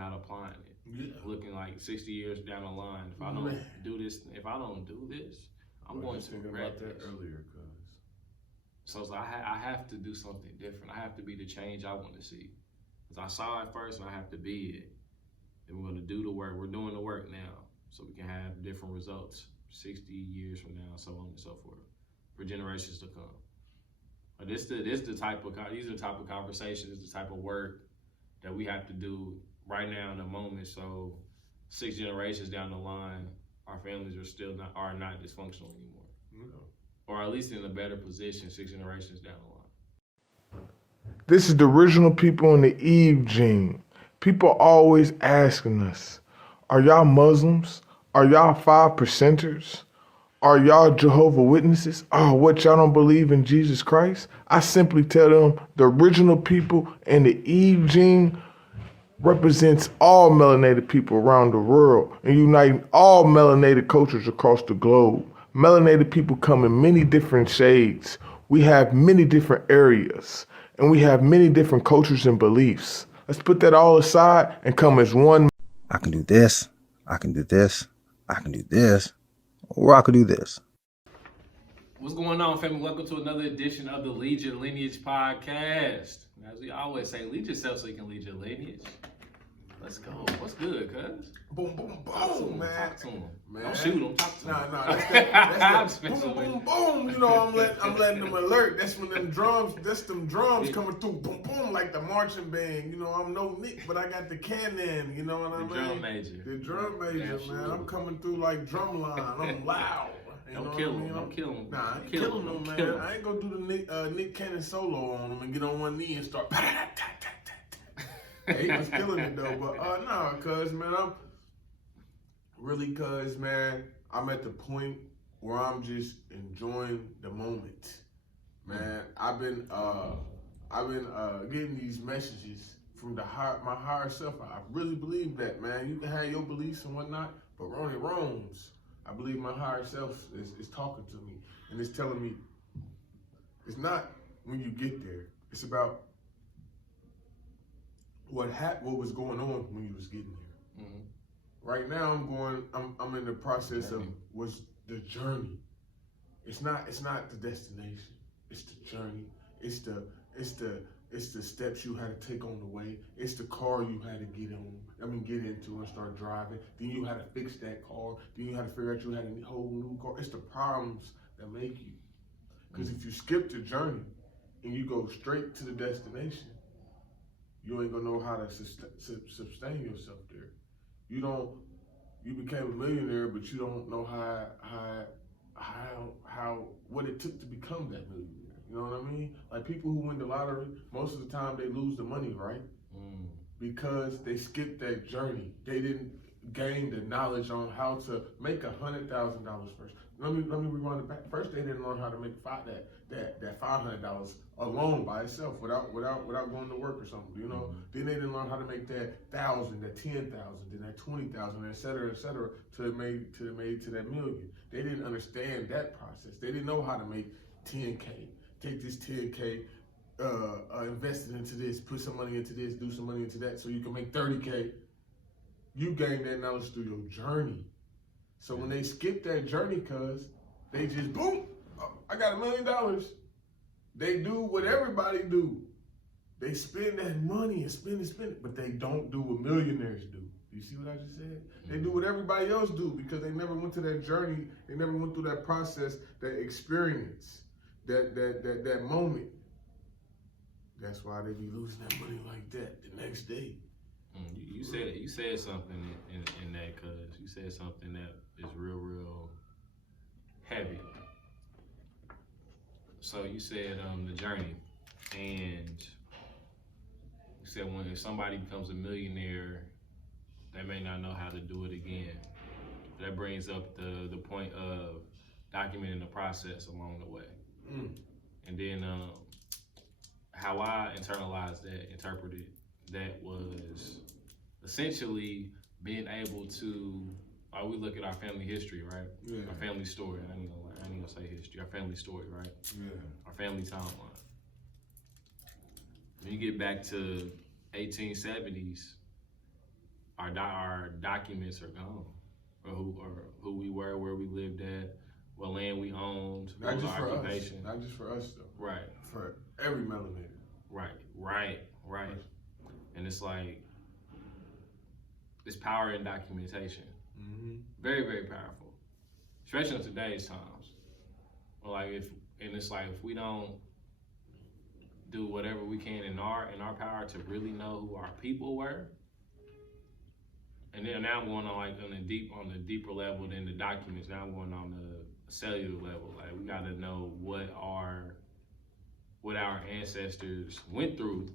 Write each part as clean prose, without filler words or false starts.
not applying it. Yeah. Looking like 60 years down the line, if I don't do this, I'm going to regret about that this. earlier, cuz. So it's like I have to do something different. I have to be the change I want to see. Because I saw it first and I have to be it. And we're going to do the work. We're doing the work now so we can have different results 60 years from now, so on and so forth, for generations to come. But these are the type of conversations, the type of work that we have to do right now in the moment. So 6 generations down the line, our families are not dysfunctional anymore. No. Or at least in a better position 6 generations down the line. This is the original people in the Eve gene. People always asking us, are y'all Muslims? Are y'all 5%ers? Are y'all Jehovah's Witnesses? Oh, what, y'all don't believe in Jesus Christ? I simply tell them the original people in the Eve gene represents all melanated people around the world and uniting all melanated cultures across the globe. Melanated people come in many different shades. We have many different areas and we have many different cultures and beliefs. Let's put that all aside and come as one. I can do this, I can do this, I can do this, or I could do this. What's going on, family? Welcome to another edition of the Lead Your Lineage podcast. As we always say, lead yourself so you can lead your lineage. Let's go. What's good, cuz? Boom, boom, Man. boom, man. Talk to him. Man. Don't shoot him. Talk to him. Nah, that's the boom, boom, boom. You know, I'm letting them alert. That's when them drums coming through, boom, boom, like the marching band. You know, I'm no Nick, but I got the cannon. You know what I mean? The drum major. The drum major, Absolutely. man. I'm coming through like drumline. I'm loud. Don't kill him. Don't kill him. Nah, I ain't killing them, man. I ain't gonna do the Nick Cannon solo on him and get on one knee and start. He was killing it though, but nah, cuz man, I'm at the point where I'm just enjoying the moment. Man, I've been getting these messages from my higher self. I really believe that, man. You can have your beliefs and whatnot, but Ronnie Rome's, I believe my higher self is talking to me and it's telling me it's not when you get there. It's about what was going on when you was getting here. Mm-hmm. Right now I'm in the process of was the journey. It's not the destination. It's the journey. It's the steps you had to take on the way. It's the car you had to get into and start driving. Then you had to fix that car. Then you had to figure out you had a whole new car. It's the problems that make you. Because if you skip the journey and you go straight to the destination, you ain't gonna know how to sustain yourself there. You became a millionaire, but you don't know what it took to become that millionaire. You know what I mean? Like people who win the lottery, most of the time they lose the money, right? Because they skipped that journey. They didn't gain the knowledge on how to make $100,000 first. Let me rewind it back. First, they didn't learn how to make that $500 alone by itself without going to work or something. You know. Then they didn't learn how to make that 1,000, that 10,000, then that 20,000, et cetera, till it made to that million. They didn't understand that process. They didn't know how to make 10K. Take this 10K, invest it into this, put some money into this, do some money into that, so you can make 30K. You gain that knowledge through your journey. So when they skip that journey, cuz they just boom, I got $1 million. They do what everybody do. They spend that money and spend it, but they don't do what millionaires do. You see what I just said? They do what everybody else do because they never went to that journey. They never went through that process, that experience, that moment. That's why they be losing that money like that the next day. You said something in that, cuz you said something that is real heavy. So you said the journey, and you said if somebody becomes a millionaire, they may not know how to do it again. That brings up the point of documenting the process along the way. And then how I interpreted that was essentially being able to, like we look at our family history, right? Yeah. Our family story. I ain't gonna say history. Our family story, right? Yeah. Our family timeline. When you get back to 1870s, our documents are gone, or who we were, where we lived at, what land we owned, what Not was just our for occupation. us. Not just for us though. Right. For every melanated. Right. And it's like, it's power in documentation. Mm-hmm. Very, very powerful, especially in today's times. Like it's like if we don't do whatever we can in our power to really know who our people were, and then now I'm going on like on the deeper level than the documents. Now I'm going on the cellular level. Like we got to know what our ancestors went through,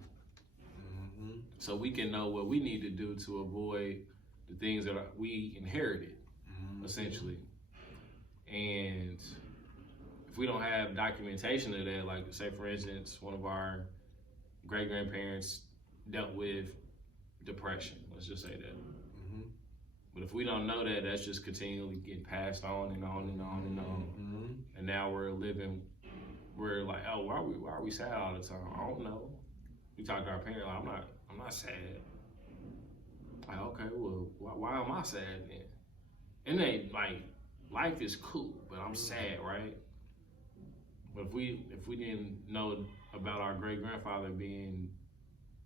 so we can know what we need to do to avoid the things that we inherited, essentially. And if we don't have documentation of that, like say for instance, one of our great grandparents dealt with depression. Let's just say that. But if we don't know that, that's just continually getting passed on and on and on and on. And now we're like, oh, why are we sad all the time? I don't know. We talk to our parents, like, I'm not sad. Like, okay, well, why am I sad then? And they like, life is cool, but I'm sad, right? But if we didn't know about our great grandfather being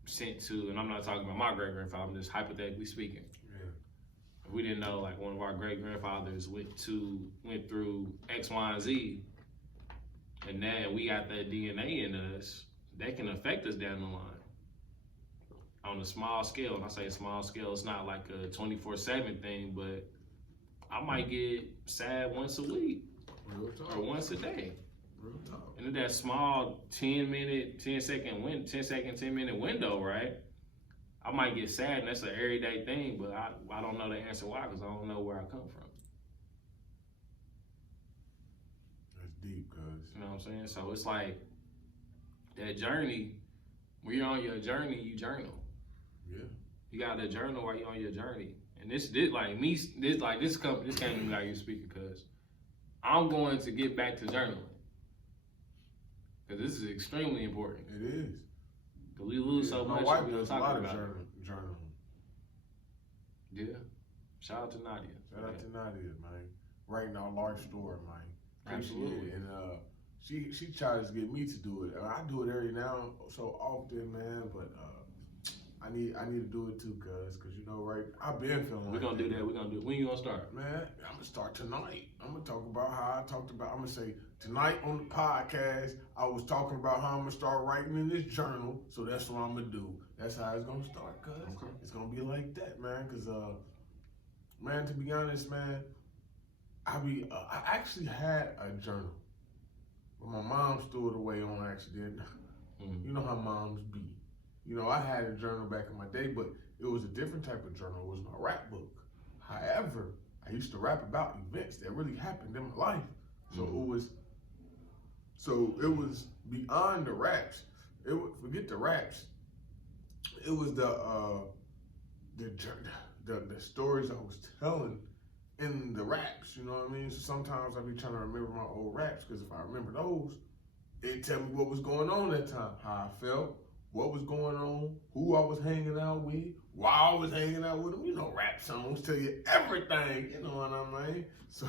sent to, and I'm not talking about my great grandfather, I'm just hypothetically speaking. If we didn't know, like one of our great grandfathers went through X, Y, and Z, and now we got that DNA in us, that can affect us down the line. On a small scale, and I say small scale, it's not like a 24/7 thing, but I might get sad once a week. Real talk. Or once a day. Real talk. And in that small 10 second, 10 minute window, right? I might get sad, and that's an everyday thing, but I don't know the answer why, because I don't know where I come from. That's deep, cuz. You know what I'm saying? So it's like that journey, when you're on your journey, you journal. Yeah. You got to journal while you're on your journey. And this came to me like you speaking, because I'm going to get back to journaling. Because this is extremely important. It is. Because we lose so much. My wife we don't does a talk lot of about it. journaling. Yeah. Shout out to Nadia. Shout out to Nadia, man. Writing our large story, man. Absolutely. And she tries to get me to do it. I do it every now so often, man. But I need to do it too, cuz you know, right? I've been feeling. We're gonna do that. We're gonna do it. When you gonna start? Man, I'm gonna start tonight. I'm gonna talk about how I talked about. I'm gonna say tonight on the podcast, I was talking about how I'm gonna start writing in this journal. So that's what I'm gonna do. That's how it's gonna start, cuz. Okay. It's gonna be like that, man. Cause man, to be honest, man, I actually had a journal, but my mom threw it away on accident. You know how moms be. You know, I had a journal back in my day, but it was a different type of journal. It was my rap book. However, I used to rap about events that really happened in my life. So it was beyond the raps. Forget the raps. It was the stories I was telling in the raps. You know what I mean? So sometimes I be trying to remember my old raps, because if I remember those, it tell me what was going on that time, how I felt, what was going on, who I was hanging out with, why I was hanging out with them. You know, rap songs tell you everything, you know what I mean? So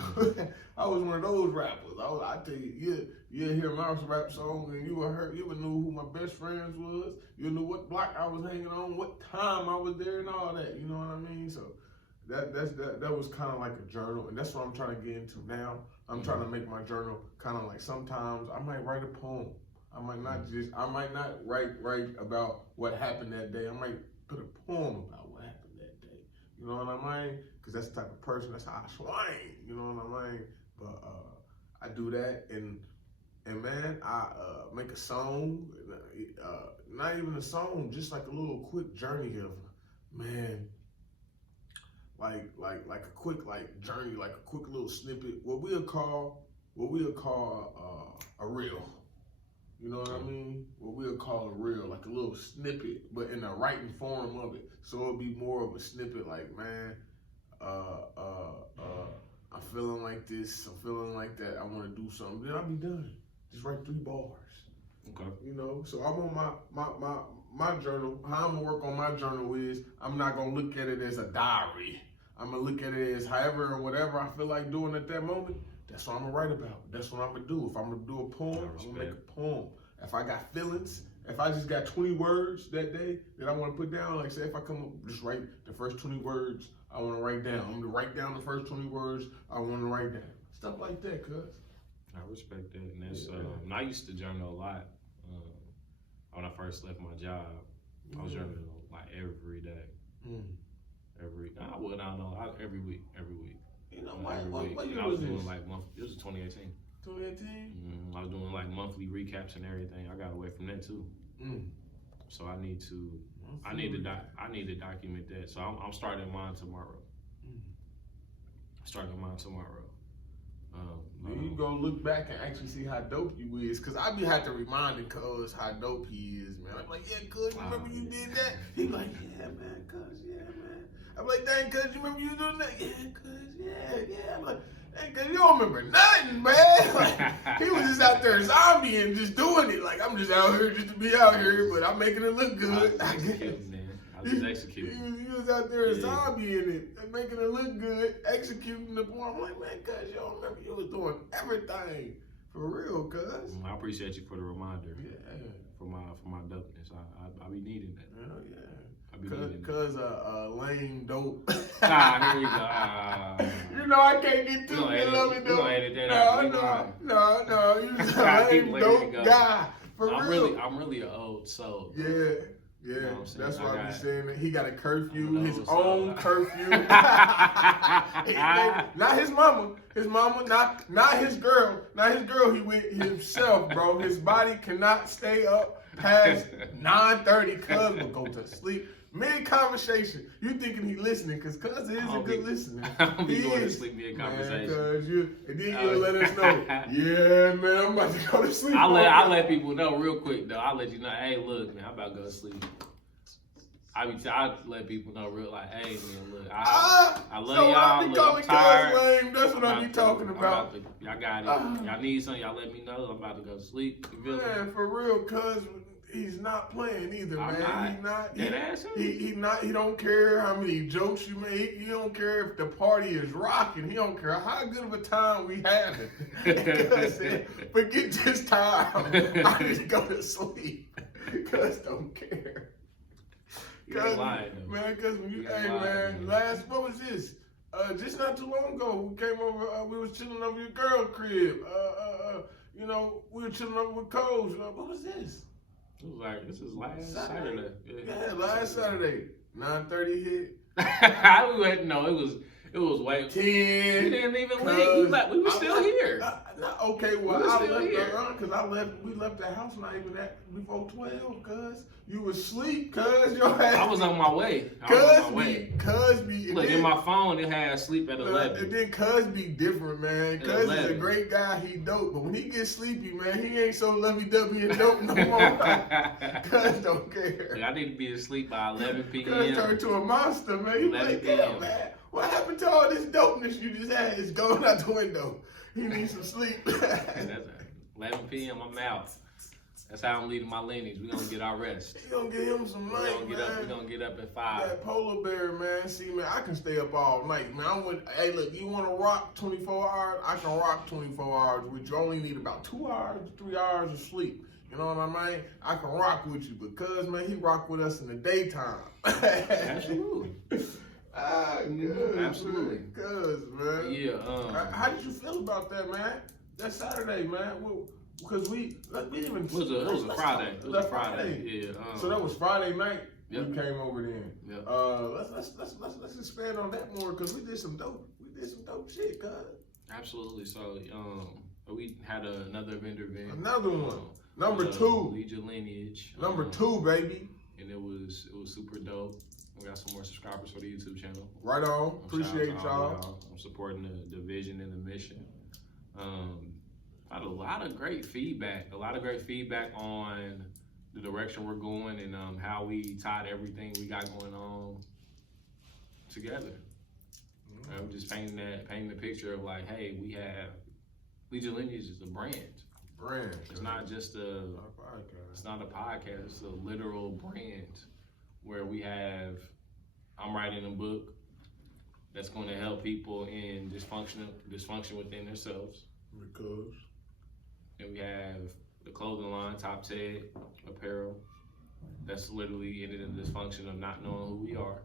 I was one of those rappers. I tell you, you hear my rap song and you would know who my best friends was, you knew what block I was hanging on, what time I was there and all that, you know what I mean? So that was kind of like a journal, and that's what I'm trying to get into now. I'm trying to make my journal kind of like, sometimes I might write a poem. I might not write about what happened that day. I might put a poem about what happened that day. You know what I mean? Because that's the type of person, that's how I swing. You know what I mean? But I do that, and man, I make a song. Not even a song, just like a little quick journey of, man, like a quick journey, like a quick little snippet. What we'll call a reel. You know what I mean? What we'll call a reel, like a little snippet, but in the writing form of it. So it'll be more of a snippet, like, man, I'm feeling like this, I'm feeling like that, I want to do something. Then I'll be done. Just write 3 bars. Okay. You know, so I'm on my journal, how I'm gonna work on my journal is I'm not gonna look at it as a diary. I'm gonna look at it as however or whatever I feel like doing at that moment. That's what I'm gonna write about. That's what I'm gonna do. If I'm gonna do a poem, I'm gonna make a poem. If I got feelings, if I just got 20 words that day that I want to put down, like say if I come up, just write the first 20 words I want to write down. I'm gonna write down the first 20 words I want to write down. Stuff like that, cuz. I respect that, and that's I used to journal a lot when I first left my job. I was journaling like every day, every week. You know, what year was doing like it was 2018. 2018. I was doing like monthly recaps and everything. I got away from that too. So I need to document that. So I'm starting mine tomorrow. You go look back and actually see how dope you is, cause I be had to remind the cuz how dope he is, man. I'm like, yeah, cuz, you remember you did that? He like, yeah, man, cuz, yeah, man. I'm like, dang, cuz, you remember you doing that? Yeah, cuz, yeah. I'm like, dang, cuz, you don't remember nothing, man. Like, he was just out there zombieing, just doing it. Like, I'm just out here just to be out here, but I'm making it look good. I was executing. He was out there zombieing it and making it look good, executing the point. I'm like, man, cuz, you don't remember you was doing everything for real, cuz. I appreciate you for the reminder. Yeah. For my dopeness. I be needing that. Hell yeah. I be needing Cuz lame dope. Here we go. You know I can't get too good of it though. We gonna edit that out. No. You just a lame dope guy. For real. I'm really an old soul. Yeah. You know what I'm saying? That's why I'm saying that he got a curfew, I'm his an own old curfew. Not his mama, not his girl. Not his girl, he with himself, bro. His body cannot stay up past 9:30, cuz will go to sleep. Mid-conversation, you thinking he listening, cuz is a good listener. I'll be going to sleep mid-conversation. And then you'll let us know, yeah, man, I'm about to go to sleep. I let people know real quick, though. I let you know, hey, look, man, I'm about to go to sleep. I let people know real, like, hey, man, look, I love y'all, look, I'm tired. Lame. That's what I be talking about. Y'all got it. Y'all need something, y'all let me know. I'm about to go to sleep. You feel me? Man, for real, cuz he's not playing either, man. He don't care how many jokes you make. He don't care if the party is rocking. He don't care how good of a time we having. Forget this time. I just go to sleep. Cuz don't care. You're lying, though. Man, cuz when what was this? Just not too long ago, we came over. We was chilling over your girl crib. We were chilling over with Coles. What was this? It was like, this is last Saturday. Yeah, last Saturday. 9:30 hit. It was way 10. We didn't even leave. We were still here. Okay, well, I left because we left the house not even before 12, cuz. You was asleep, cuz. I was on my way. Cusby. Look, in my phone, it had sleep at 11. And then Cusby different, man. Cuz is a great guy. He dope. But when he gets sleepy, man, he ain't so lovey-dovey and dope no more. Cuz don't care. Look, I need to be asleep by 11 p.m. Cuz turned to a monster, man. You like, damn, man. What happened to all this dopeness you just had? It's going out the window. He needs some sleep. That's 11 p.m. I'm out. That's how I'm leading my lineage. We're going to get our rest. He going to get him some night, We're going to get up at 5. That polar bear, man. See, man, I can stay up all night, man. Hey, look, you want to rock 24 hours? I can rock 24 hours with you. Only need about 2 hours, 3 hours of sleep. You know what I mean? I can rock with you because, man, he rock with us in the daytime. Absolutely. Good. Absolutely. Good, man. Yeah. How did you feel about that, man? That Saturday, man. Because we didn't even. It was a Friday. It was a Friday. Yeah. So that was Friday night. Yep. We came over then. Yep. Let's expand on that more because we did some dope shit, cuz. Absolutely. So we had another vendor event. Another one. Number 2. Lead Your Lineage. Number 2, baby. And it was super dope. We got some more subscribers for the YouTube channel. Right on. Appreciate y'all. I'm supporting the vision and the mission. Had a lot of great feedback. On the direction we're going and how we tied everything we got going on together. I'm just painting the picture of like, hey, we have Lead Your Lineage is a brand. Brand. It's not just it's not a podcast. It's a literal brand where I'm writing a book that's going to help people in dysfunction within themselves. Because. And we have the clothing line, Top 10 apparel. That's literally in the dysfunction of not knowing who we are.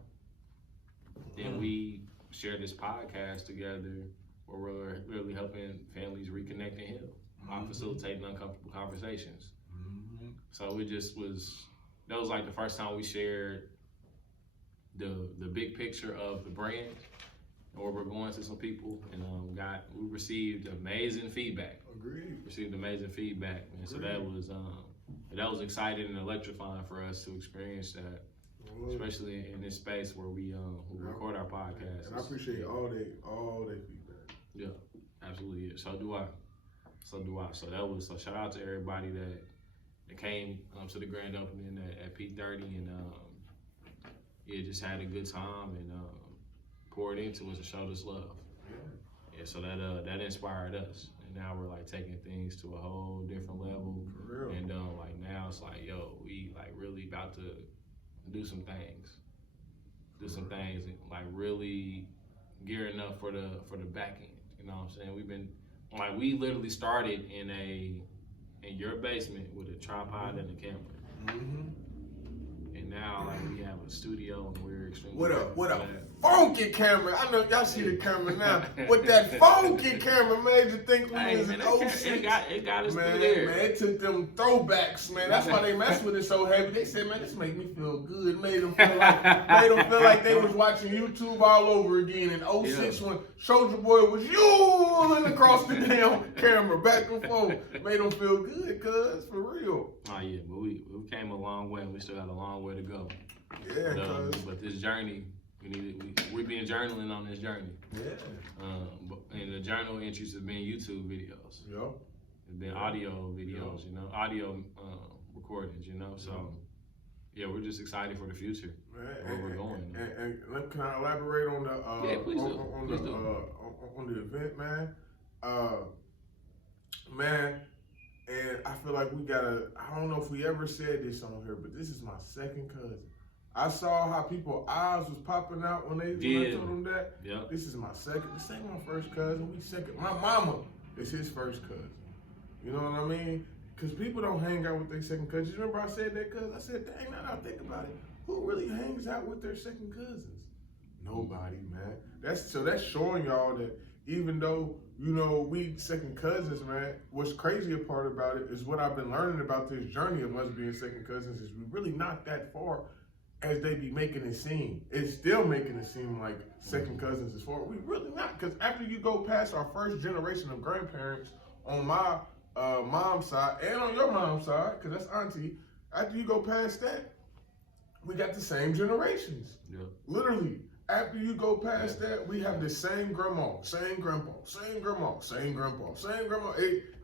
Then we share this podcast together where we're really helping families reconnect and heal by facilitating uncomfortable conversations. So it just that was like the first time we shared the big picture of the brand and where we're going to some people, and we received amazing feedback. Agreed. Received amazing feedback, and so that was exciting and electrifying for us to experience that, especially in this space where we record our podcast. And I appreciate all their feedback. Yeah, absolutely. So do I. So shout out to everybody that came to the grand opening at P30 and just had a good time and poured into us and showed us love. Yeah, so that inspired us. And now we're like taking things to a whole different level. For real. And like now it's like, yo, we like really about to do some things. And like really gearing up for the back end. You know what I'm saying? We've been like, we literally started in your basement with a tripod and a camera. And now like we have a studio and we're extremely what a funky camera. I know y'all see the camera now. With that funky camera made you think we was in 06. It got us man, through there. Man, it took them throwbacks, man. That's why they mess with it so heavy. They said, man, this make me feel good. It made them feel like they was watching YouTube all over again in 06 when Soldier Boy was yooling across the damn camera back and forth. Made them feel good, cuz, for real. Oh yeah, but we came a long way. We still got a long way to go. Yeah, but this journey, we've been journaling on this journey. Yeah. And the journal entries have been YouTube videos. Yep. It's been audio videos, audio recordings, So yeah, we're just excited for the future. Where we're going. And can I elaborate on the please do. On the event, man? Man. And I feel like I don't know if we ever said this on here, but this is my second cousin. I saw how people's eyes was popping out when I told them that. Yeah. This is my second. This ain't my first cousin. We second. My mama is his first cousin. You know what I mean? Because people don't hang out with their second cousins. You remember I said that, cuz? I said, dang, now that I think about it, who really hangs out with their second cousins? Nobody, man. That's showing y'all that even though, we second cousins, man, what's crazier part about it is what I've been learning about this journey of us being second cousins is we're really not that far as they be making it seem. It's still making it seem like second cousins is far. We really not, because after you go past our first generation of grandparents on my mom's side and on your mom's side, because that's auntie, after you go past that, we got the same generations. Yeah. Literally. After you go past that, we have the same grandma, same grandpa, same grandma, same grandpa, same grandma.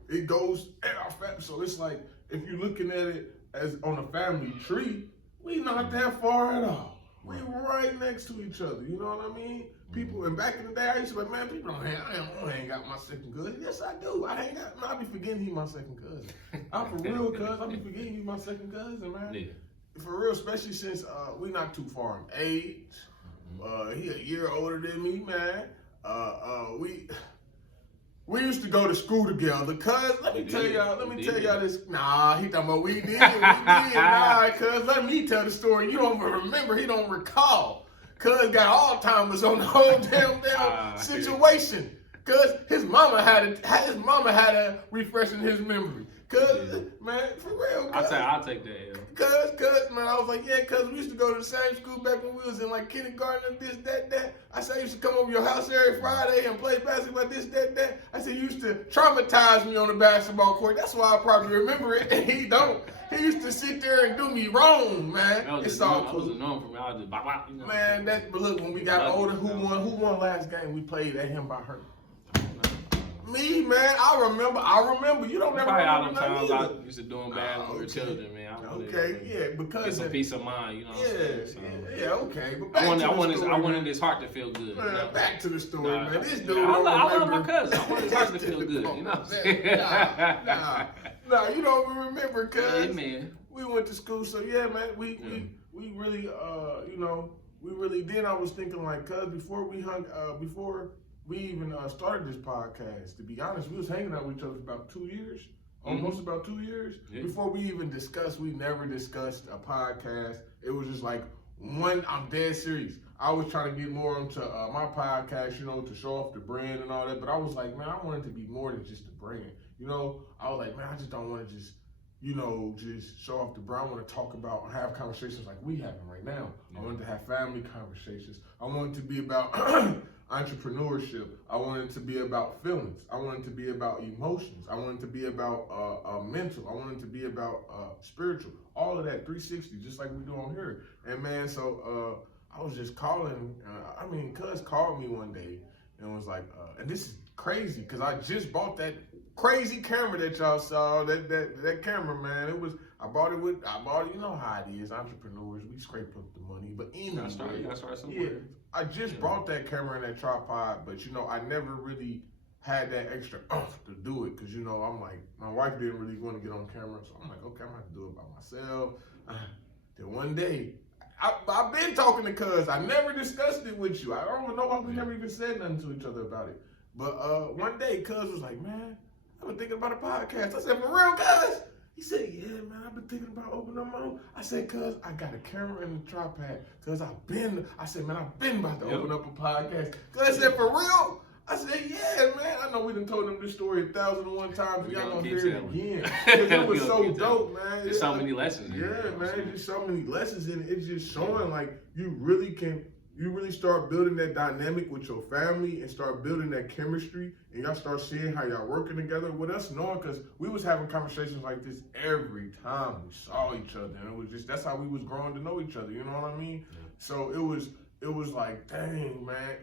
It goes at our family. So it's like, if you're looking at it as on a family tree, we not that far at all. We right next to each other. You know what I mean? People, and back in the day, I used to be like, man, people don't hang out with my second cousin. Yes, I do. I hang out. I be forgetting he's my second cousin. I'm for real, cuz. I be forgetting he's my second cousin, man. Yeah. For real, especially since we not too far in age. He a year older than me, man. We used to go to school together, cuz. Let me tell y'all this. Nah, he talking about we did. Nah, cuz, let me tell the story. You don't remember, he don't recall. Cuz got Alzheimer's on the whole damn situation. Cuz his mama had a refreshing his memory. Cuz, man, for real, cuz. I'll take that L. Cuz, man, I was like, yeah, cuz we used to go to the same school back when we was in like kindergarten and this, that. I said, I used to come over your house every Friday and play basketball, this, that. I said, you used to traumatize me on the basketball court. That's why I probably remember it, and he don't. He used to sit there and do me wrong, man. It's all cool. That was a norm for me. I was just, Man, but look, when we got older, who won last game? We played at him by her. Me, man, I remember. You don't never Probably all remember them nothing times either. I used to doing bad when we were children, man. I wanted, Okay, because get some peace of mind, you know what I'm saying? So, okay. But back I wanted his heart to feel good. Man, you know? back to the story, man. This dude, I don't love remember. my cousin. I want his heart to feel good, you know what I'm saying? Nah, you don't even remember, cuz. Yeah, man. We went to school, so yeah, man. We really, we really. Then I was thinking, like, cuz before we even started this podcast, to be honest, we was hanging out with each other for about 2 years. Almost about 2 years. Yeah. Before we even discussed, we never discussed a podcast. It was just like, I'm dead serious. I was trying to get more into my podcast, to show off the brand and all that. But I was like, man, I want it to be more than just the brand. I was like, man, I just don't want to just show off the brand. I want to talk about and have conversations like we having right now. Yeah. I wanted to have family conversations. I wanted to be about entrepreneurship. I wanted to be about feelings. I wanted to be about emotions. I wanted to be about mental. I wanted to be about spiritual. All of that 360, just like we do on here. And man, so I was just calling. Cuz called me one day and was like, and this is crazy because I just bought that crazy camera that y'all saw. That camera, man. I bought it. You know how it is. Entrepreneurs, we scrape up the money. But anyway, that's right. Somewhere. Yeah, I just bought that camera and that tripod, but I never really had that extra to do it because I'm like, my wife didn't really want to get on camera, so I'm like, okay, I'm gonna have to do it by myself. Then one day, I've been talking to cuz. I never discussed it with you. I don't even know why we never even said nothing to each other about it. But one day, cuz was like, man, I've been thinking about a podcast. I said, for real, cuz? He said, yeah, man, I've been thinking about opening up my own. I said, cuz, I got a camera and a tripod. Cuz I've been about to open up a podcast. Cuz said, for real? I said, yeah, man. I know we done told them this story 1,001 times. We got to hear it again. Because it was so dope, man. There's so many lessons. Yeah, man. There's so many lessons in it. It's just showing like you really start building that dynamic with your family and start building that chemistry, and y'all start seeing how y'all working together with us knowing, because we was having conversations like this every time we saw each other, and it was just, that's how we was growing to know each other, you know what I mean? Yeah. So it was like, dang, man,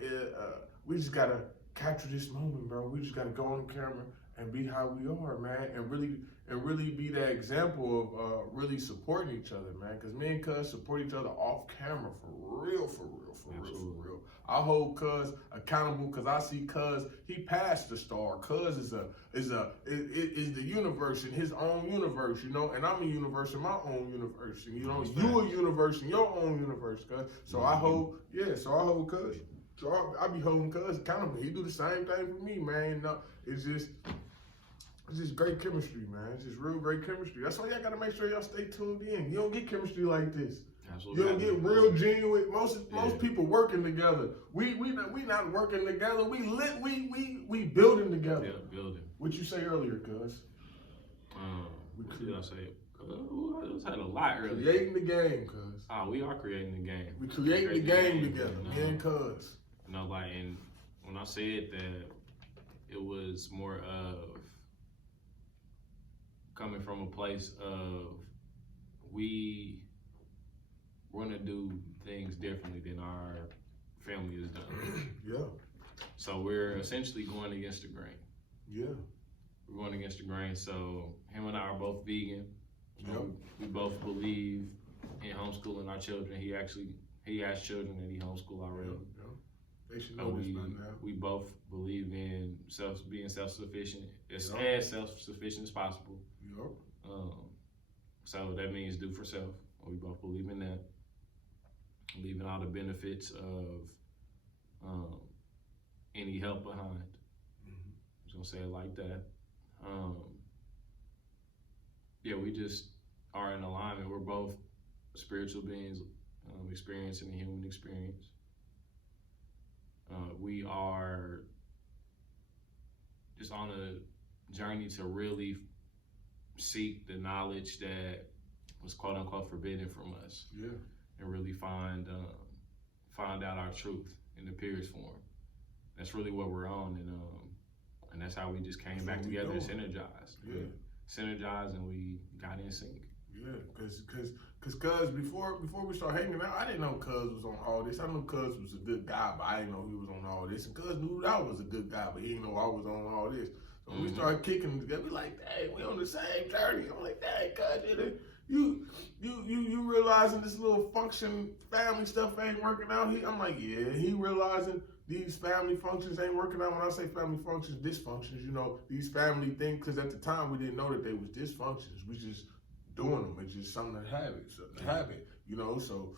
we just gotta capture this moment, bro. We just gotta go on camera and be how we are, man, and really be that example of really supporting each other, man. Because me and Cuz support each other off camera for real. I hold Cuz accountable because I see Cuz, he passed the star. Cuz is the universe in his own universe, and I'm a universe in my own universe. And, you a universe in your own universe, Cuz. So I hold Cuz. So I be holding Cuz accountable. He do the same thing for me, man. It's just great chemistry, man. It's just real great chemistry. That's why y'all gotta make sure y'all stay tuned in. You don't get chemistry like this. Absolutely. You don't get real genuine. Most people working together. We not working together. We building together. Yeah, building. What you say earlier, Cuz? What did I say? I had a lot earlier. Creating the game, Cuz. We are creating the game. We creating the game together, me and Cuz. And when I said that, it was more of coming from a place of we want to do things differently than our family has done. Yeah. So we're essentially going against the grain. Yeah. We're going against the grain. So him and I are both vegan. Yep. We both believe in homeschooling our children. He has children that he homeschool already. Yep. They should know this by now. We both believe in being self-sufficient, as self-sufficient as possible. Yep. So that means do for self. We both believe in that. Leaving all the benefits of any help behind. Mm-hmm. I'm just gonna say it like that. We just are in alignment. We're both spiritual beings experiencing the human experience. We are just on a journey to really seek the knowledge that was quote unquote forbidden from us. Yeah. And really find out our truth in the purest form. That's really what we're on, and that's how we just came back together and synergized. Yeah. Synergized, and we got in sync. Yeah, cause before we start hanging out, I didn't know Cuz was on all this. I knew Cuz was a good guy, but I didn't know he was on all this. And Cuz knew that I was a good guy, but he didn't know I was on all this. So when we started kicking together, we like, hey, we on the same journey. I'm like, hey, Cuz, you realizing this little function family stuff ain't working out? I'm like, yeah, he realizing these family functions ain't working out. When I say family functions, dysfunctions, these family things, because at the time we didn't know that they was dysfunctions. We just doing them. It's just something to have it. So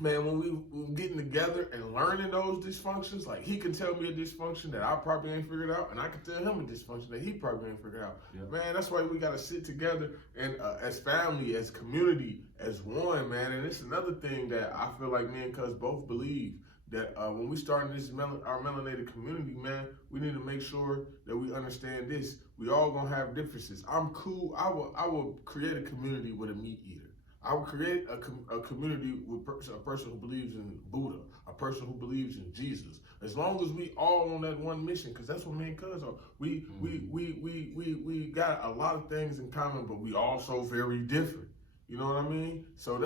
man, when we were getting together and learning those dysfunctions, like he can tell me a dysfunction that I probably ain't figured out, and I can tell him a dysfunction that he probably ain't figured out. Yeah. Man, that's why we gotta sit together and as family, as community, as one, man. And it's another thing that I feel like me and Cuz both believe, that when we start in this our melanated community, man, we need to make sure that we understand this. We all gonna have differences. I'm cool. I will create a community with a meat eater. I will create a community with a person who believes in Buddha, a person who believes in Jesus. As long as we all on that one mission, because that's what me and Cuz are. We got a lot of things in common, but we also very different. You know what I mean? So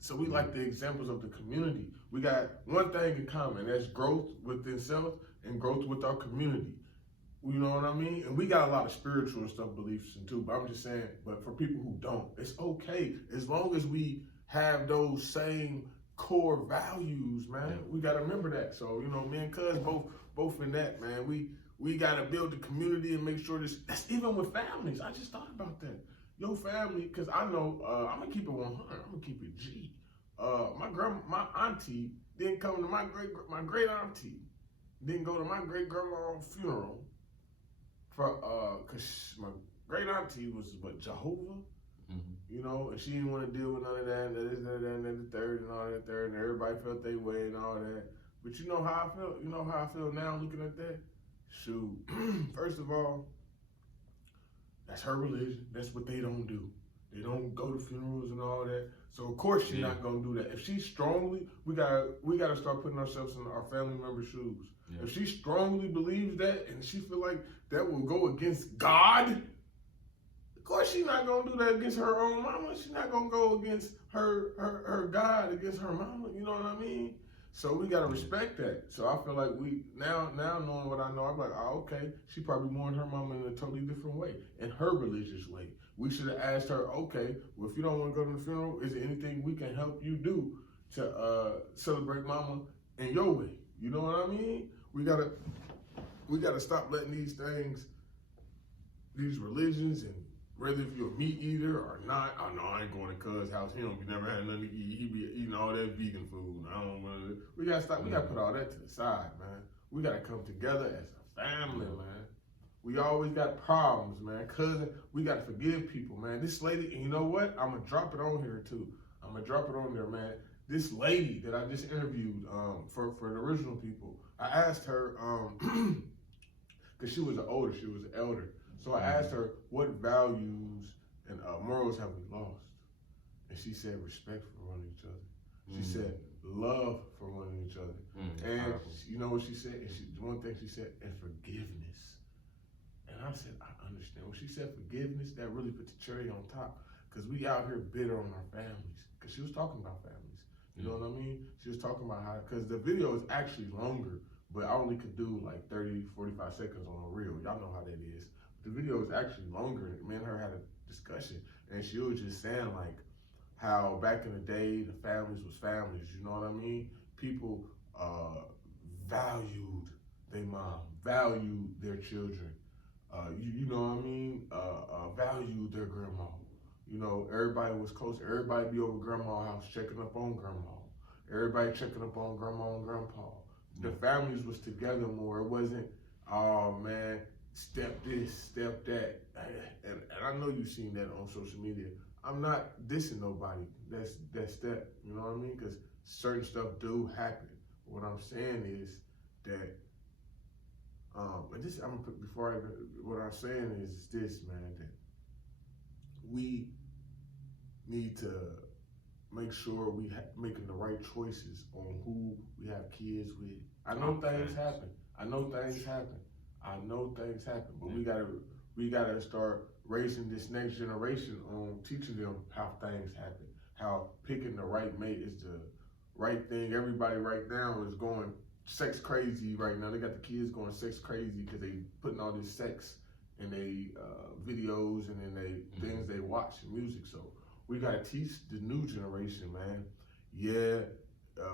so we like the examples of the community. We got one thing in common, that's growth within self and growth with our community. You know what I mean? And we got a lot of spiritual stuff, beliefs in too, but I'm just saying, but for people who don't, it's okay. As long as we have those same core values, man, yeah. We got to remember that. So, me and Cuz both in that, man. We got to build the community and make sure that's even with families. I just thought about that. Your family, because I know, I'm going to keep it 100. I'm going to keep it G. My auntie didn't come to my great auntie didn't go to my great grandma's funeral because my great auntie was Jehovah, and she didn't want to deal with none of that, and the third, and all that third, and everybody felt their way and all that. But you know how I felt? You know how I feel now looking at that? Shoot, first of all, that's her religion. That's what they don't do. They don't go to funerals and all that. So of course she's not gonna do that. If she strongly, we gotta start putting ourselves in our family member's shoes. Yeah. If she strongly believes that and she feel like that will go against God, of course she's not gonna do that against her own mama. She's not gonna go against her God, against her mama. You know what I mean? So we gotta respect that. So I feel like we now knowing what I know, I'm like, oh, okay, she probably mourned her mama in a totally different way, in her religious way. We should have asked her, okay, well, if you don't want to go to the funeral, is there anything we can help you do to celebrate mama in your way? You know what I mean? We gotta stop letting these things, these religions, and whether if you're a meat eater or not. Oh no, I ain't going to Cuz house. He never had nothing to eat. He be eating all that vegan food. I don't want to. We gotta stop. We gotta put all that to the side, man. We gotta come together as a family, man. We always got problems, man. Cousin, we gotta forgive people, man. This lady, and you know what? I'm gonna drop it on here too. I'm gonna drop it on there, man. This lady that I just interviewed for the original people, I asked her, because she was an elder. So I asked her, what values and morals have we lost? And she said, respect for one each other. She said, love for one each other. And you know what she said? And one thing she said, and forgiveness. And I said, I understand. When she said forgiveness, that really put the cherry on top. Because we out here bitter on our families. Because she was talking about families. You know what I mean? She was talking about how, because the video is actually longer, but I only could do like 30, 45 seconds on a reel. Y'all know how that is. The video is actually longer. Me and her had a discussion, and she was just saying like how back in the day the families was families. You know what I mean? People valued their mom, valued their children. You know what I mean? Valued their grandma. You know, everybody was close. Everybody be over grandma's house checking up on grandma. Everybody checking up on grandma and grandpa. The families was together more. It wasn't, oh man, step this, step that. And I know you've seen that on social media. I'm not dissing nobody. That's that. You know what I mean? Because certain stuff do happen. What I'm saying is that, what I'm saying is this, man, that we need to make sure we making the right choices on who we have kids with. I know things happen. But we gotta start raising this next generation on teaching them how things happen, how picking the right mate is the right thing. Everybody right now is going sex crazy right now. They got the kids going sex crazy because they putting all this sex in they videos and in they things they watch and music. So we gotta teach the new generation, man. Yeah,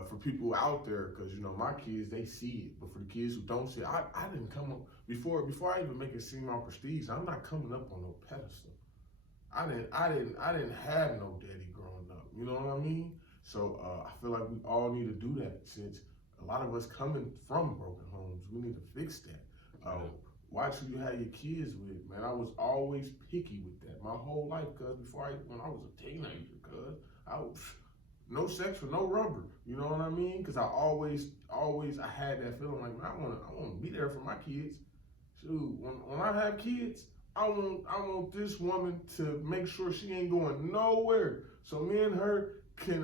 for people out there, because you know my kids, they see it. But for the kids who don't see it, I didn't come up before I even make it seem all prestige. I'm not coming up on no pedestal. I didn't have no daddy growing up. You know what I mean? So I feel like we all need to do that, since a lot of us coming from broken homes. We need to fix that. Watch who you have your kids with, man. I was always picky with that my whole life, cuz when I was a teenager, cuz I was no sex with no rubber. You know what I mean? Cuz I always I had that feeling like, man, I want to be there for my kids. Shoot, when I have kids, I want this woman to make sure she ain't going nowhere. So me and her can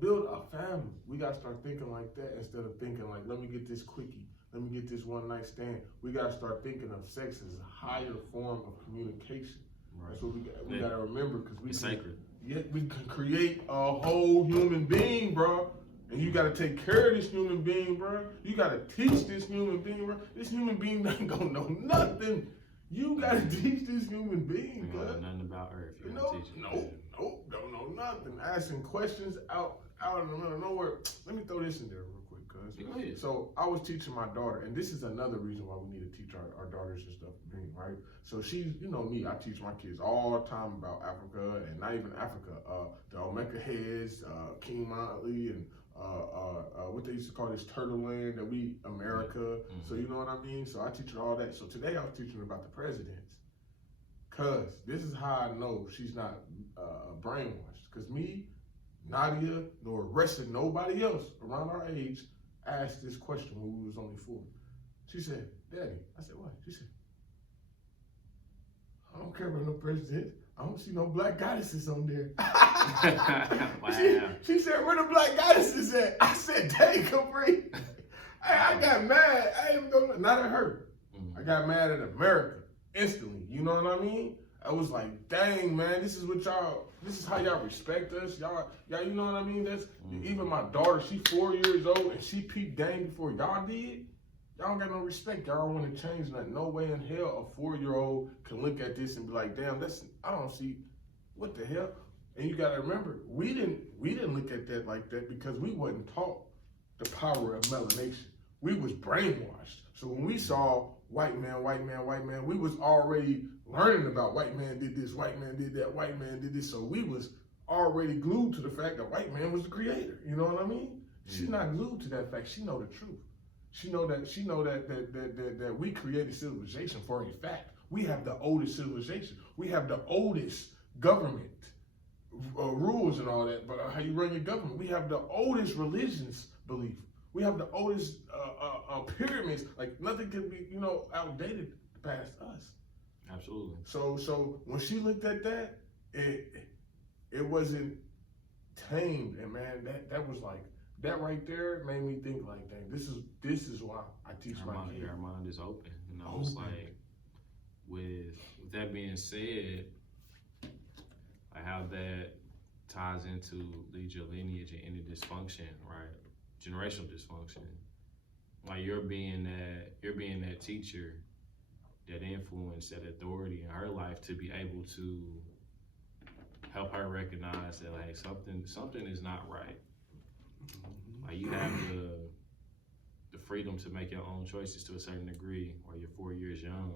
build a family. We gotta start thinking like that instead of thinking like, let me get this quickie. Let me get this one night stand. We gotta start thinking of sex as a higher form of communication. Right. That's what we gotta remember, because it's sacred. Yeah, we can create a whole human being, bro. And you gotta take care of this human being, bro. You gotta teach this human being, bro. This human being not gonna know nothing. You gotta teach this human being, bro. Know nothing about Earth. You know, nope, don't know nothing. Asking questions out in the middle of nowhere. Let me throw this in there real quick, cuz. So I was teaching my daughter, and this is another reason why we need to teach our daughters and stuff, right? So she's, you know me, I teach my kids all the time about Africa, and not even Africa, the Omega heads, King Motley, and what they used to call this turtle land that we America. Mm-hmm. So you know what I mean? So I teach her all that. So today I was teaching her about the presidents, cause this is how I know she's not brainwashed. Cause me, Nadia, nor rest of nobody else around our age asked this question when we was only 4. She said, "Daddy," I said, "What?" She said, "I don't care about no president. I don't see no black goddesses on there." Wow. She said, "Where the black goddesses at?" I said, "Daddy, come bring." I got mad. I ain't gonna, not at her. I got mad at America instantly. You know what I mean? I was like, dang, man, this is how y'all respect us. Y'all, you know what I mean? That's even my daughter, she 4 years old, and she peeped game before y'all did. Y'all don't got no respect. Y'all don't want to change nothing. No way in hell a 4-year-old can look at this and be like, damn, I don't see, what the hell? And you gotta remember, we didn't look at that like that because we wasn't taught the power of melanation. We was brainwashed. So when we saw white man, we was already learning about white man did this, white man did that, white man did this. So we was already glued to the fact that white man was the creator. You know what I mean? She's not glued to that fact. She know the truth. She know that we created civilization for a fact. We have the oldest civilization. We have the oldest government rules and all that. But how you run your government? We have the oldest religions belief. We have the oldest pyramids. Like nothing can be, outdated past us. Absolutely. So when she looked at that, it wasn't tamed, and man, that was like. That right there made me think like, dang, this is why I teach my kids. Our mind is open. It's like, with that being said, like how that ties into lead your lineage and any dysfunction, right? Generational dysfunction. Like you're being that teacher, that influence, that authority in her life to be able to help her recognize that like something is not right. Like you have the freedom to make your own choices to a certain degree while you're 4 years young.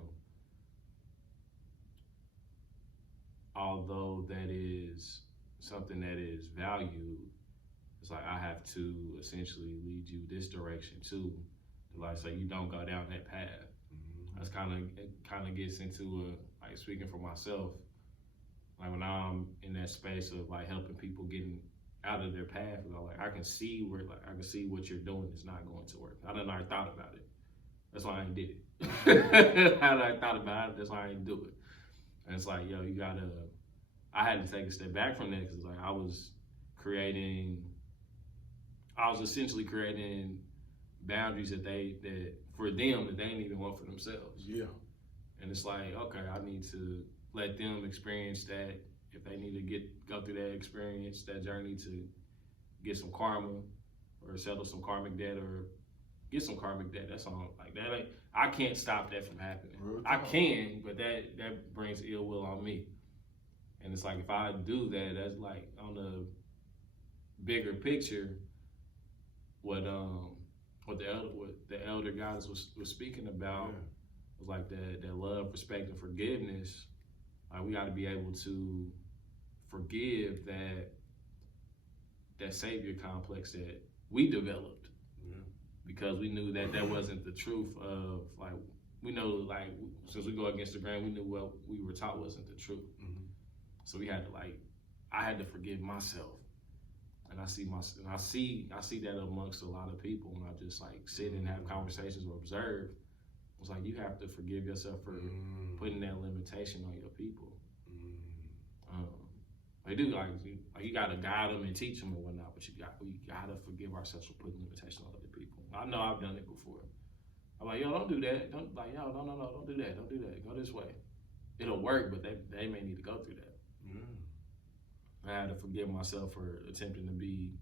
Although that is something that is valued, it's like I have to essentially lead you this direction too. Like so you don't go down that path. That's kind of gets into like speaking for myself. Like when I'm in that space of like helping people getting out of their path, like I can see what you're doing is not going to work. I done already thought about it. That's why I ain't did it. I thought about it. That's why I ain't do it. And it's like, yo, I had to take a step back from that because like I was essentially creating boundaries that for them that they didn't even want for themselves. Yeah. And it's like, okay, I need to let them experience that if they need to go through that experience, that journey to get some karma or settle some karmic debt or get some karmic debt. That's all. Like that ain't. I can't stop that from happening. I can, but that brings ill will on me. And it's like if I do that, that's like on the bigger picture. What the elder guys was speaking about was like that love, respect, and forgiveness. Like we got to be able to forgive that savior complex that we developed because we knew that wasn't the truth of like we know like since we go against the grain, we knew what we were taught wasn't the truth. So we had to I had to forgive myself. And I see that amongst a lot of people when I just like sit and have conversations or observe. It's like you have to forgive yourself for putting that limitation on your people. They do like you gotta guide them and teach them and whatnot, but we gotta forgive ourselves for putting limitations on other people. I know I've done it before. I'm like, yo, don't do that. Don't no, don't do that. Don't do that. Go this way. It'll work, but they may need to go through that. I had to forgive myself for attempting to be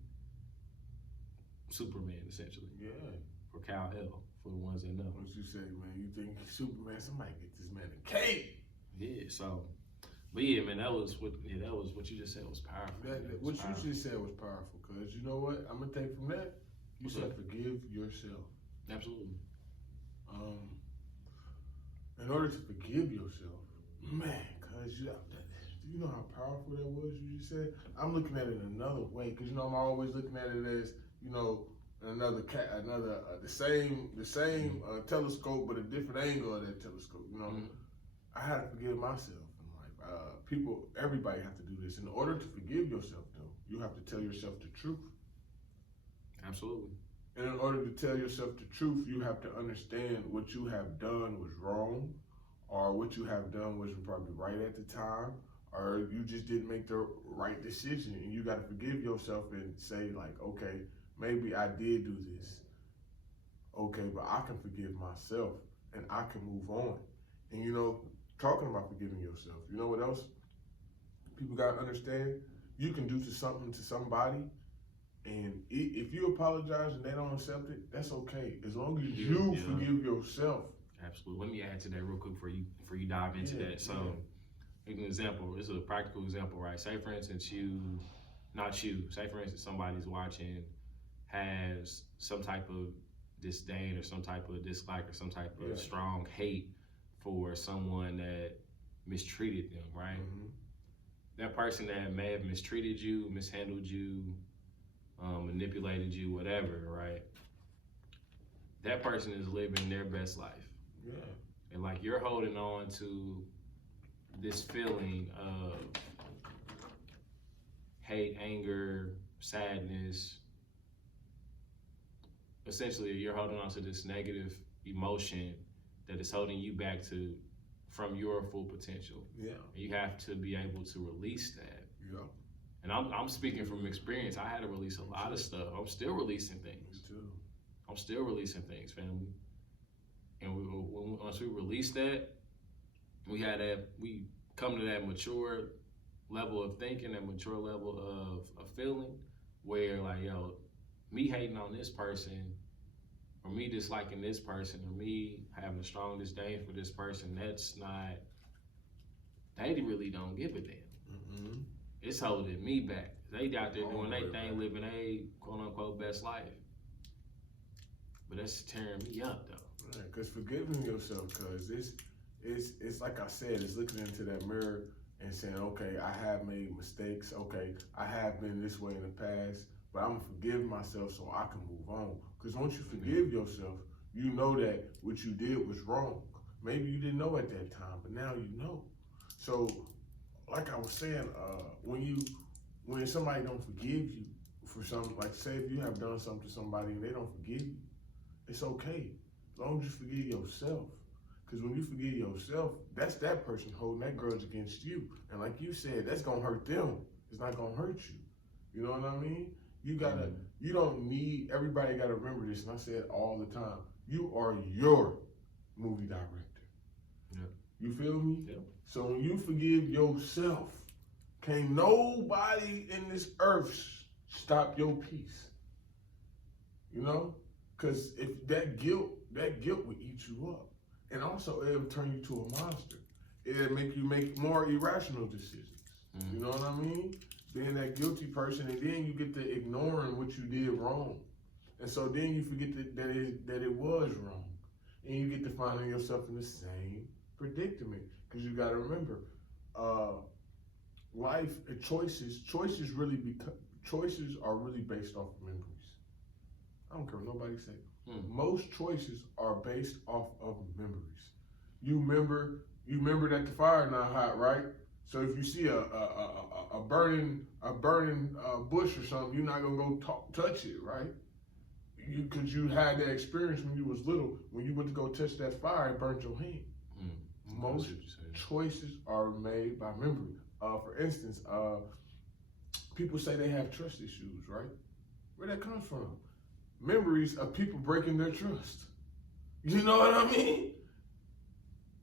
Superman, essentially. Yeah. For Kal-El, for the ones that know. What you say, man? You think Superman? Somebody get this man a cape. Yeah. So, but yeah, man, that was what you just said was powerful. What you just said was powerful. Cause you know what? I'm gonna take from that. You said forgive yourself. Absolutely. In order to forgive yourself, man, cause you know how powerful that was. You just said. I'm looking at it another way, cause I'm always looking at it as the same telescope, but a different angle of that telescope. I had to forgive myself. Everybody have to do this. In order to forgive yourself, though, you have to tell yourself the truth. Absolutely. And in order to tell yourself the truth, you have to understand what you have done was wrong, or what you have done was probably right at the time, or you just didn't make the right decision. And you got to forgive yourself and say, like, okay, maybe I did do this. Okay, but I can forgive myself and I can move on. And talking about forgiving yourself, you know what else people got to understand? You can do something to somebody, and if you apologize and they don't accept it, that's okay. As long as you forgive yourself. Absolutely. Let me add to that real quick before you dive into that. So, an example, this is a practical example, right? Say for instance, say for instance somebody's watching, has some type of disdain or some type of dislike or some type of strong hate for someone that mistreated them, right? That person that may have mistreated you, mishandled you, manipulated you, whatever, right? That person is living their best life. Yeah. And like you're holding on to this feeling of hate, anger, sadness. Essentially, you're holding on to this negative emotion that is holding you back from your full potential. Yeah. And you have to be able to release that. Yeah. And I'm speaking from experience. I had to release a lot of stuff. I'm still releasing things. Me too. I'm still releasing things, family. And once we release that, we come to that mature level of thinking, that mature level of feeling, where like, yo, me hating on this person, or me disliking this person, or me having a strong disdain for this person, they really don't give a damn. It's holding me back. They out there doing their thing, living a quote unquote best life. But that's tearing me up though. Right, because forgiving yourself, cause it's like I said, it's looking into that mirror and saying, okay, I have made mistakes. Okay, I have been this way in the past, but I'm gonna forgive myself so I can move on. Because once you forgive yourself, you know that what you did was wrong. Maybe you didn't know at that time, but now you know. So, like I was saying, when somebody don't forgive you for something, like say if you have done something to somebody and they don't forgive you, it's okay. As long as you forgive yourself. Because when you forgive yourself, that's that person holding that grudge against you. And like you said, that's gonna hurt them. It's not gonna hurt you. You know what I mean? Everybody gotta remember this, and I say it all the time. You are your movie director. Yeah. You feel me? Yeah. So when you forgive yourself, can't nobody in this earth stop your peace. You know? Because if that guilt will eat you up. And also it'll turn you to a monster. It'll make you make more irrational decisions. You know what I mean? Being that guilty person, and then you get to ignoring what you did wrong. And so then you forget that it was wrong. And you get to finding yourself in the same predicament. Because you got to remember, life, choices are really based off of memories. I don't care what nobody say. Most choices are based off of memories. You remember that the fire not hot, right? So if you see a burning bush or something, you're not gonna go touch it, right? Because you had that experience when you was little. When you went to go touch that fire, it burnt your hand. Most choices are made by memory. For instance, people say they have trust issues, right? Where that comes from? Memories of people breaking their trust. You know what I mean?